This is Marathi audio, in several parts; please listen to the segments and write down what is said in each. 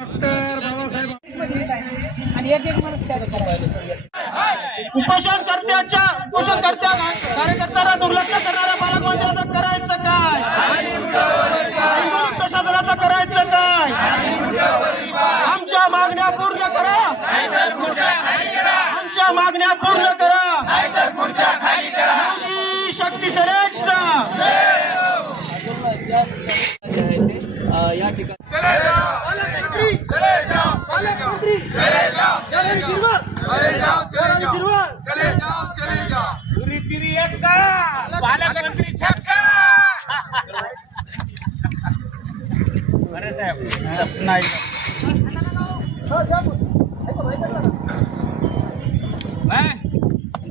डॉक्टर बाबासाहेब आणि एक माणूस उपोषणकर्त्या कार्यकर्त्यांना दुर्लक्ष करणाऱ्या पालकमंत्र्यांचं करायचं काय? हिंगोली प्रशासनाचं करायचं काय? आमच्या मागण्या पूर्ण करा, आमच्या मागण्या पूर्ण करा. मोदी शक्ती सेनेचा या ठिकाणी पालकमंत्री छक्का.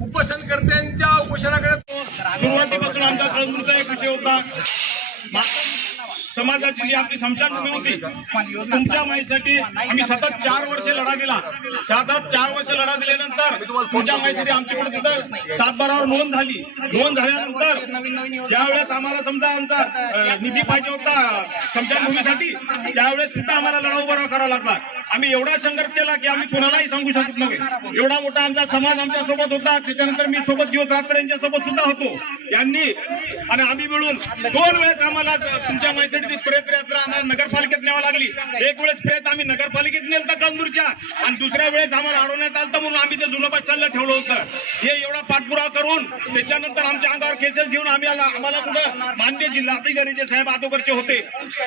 उपोषणकर्त्यांच्या उपोषणाकडे सुरुवातीपासून आमचा कळमूरचा एक विषय होता. समाजाची जी आपली स्मशानभूमी होती, तुमच्या माहितीसाठी आम्ही सतत 4 वर्षे लढा दिला. सतत 4 वर्ष लढा दिल्यानंतर तुमच्या माहितीसाठी आमच्याकडे सुद्धा 7/12 नोंद झाली. नोंद झाल्यानंतर ज्यावेळेस आम्हाला समजा आमचा निधी पाहिजे होता स्मशानभूमीसाठी, त्यावेळेस सुद्धा आम्हाला लढा उभा करावा लागला. आम्ही एवढा संघर्ष केला की आम्ही कोणालाही सांगू शकत नव्हते. एवढा मोठा आमचा समाज आमच्या सोबत होता. त्याच्यानंतर मी सोबत दिवस रात्र यांच्या सोबत सुद्धा होतो. यांनी आणि आम्ही मिळून 2 वेळेस आम्हाला तुमच्या माहितीसाठी प्रेत यात्रा आम्हाला नगरपालिकेत न्यावं लागली. एक वेळेस प्रेत आम्ही नगरपालिकेत नेलं कळमूरच्या, आणि दुसऱ्या वेळेस आम्हाला अडवण्यात आलं म्हणून आम्ही ते जुनं बस चाललं ठेवलं होतं. हे एवढा पाठपुरावा करून त्याच्यानंतर आमच्या अंगावर केसेस घेऊन आम्हाला कुठं मान्य जिल्हाधिकारी जे साहेब अगोदरचे होते,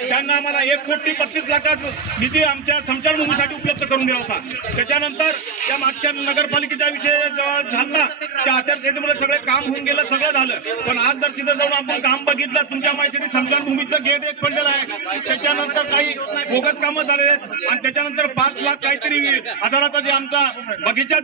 त्यांना आम्हाला 1,35,00,000 निधी आमच्या स्मशानभूमीसाठी उपलब्ध करून दिला होता. त्याच्यानंतर त्या मागच्या नगरपालिकेचा विषय झाला, त्या आचारसंहितेमुळे सगळे काम होऊन गेलं, सगळं झालं. पण आज जर तिथं जाऊन आपण काम बघितलं, तुमच्या माहितीसाठी स्मशानभूमीचं गेट एक पडलेलं आहे. त्याच्यानंतर काही बोगस कामं झाले आहेत, आणि त्याच्यानंतर 5 लाख काहीतरी हजाराचा जे आमचा बगीचा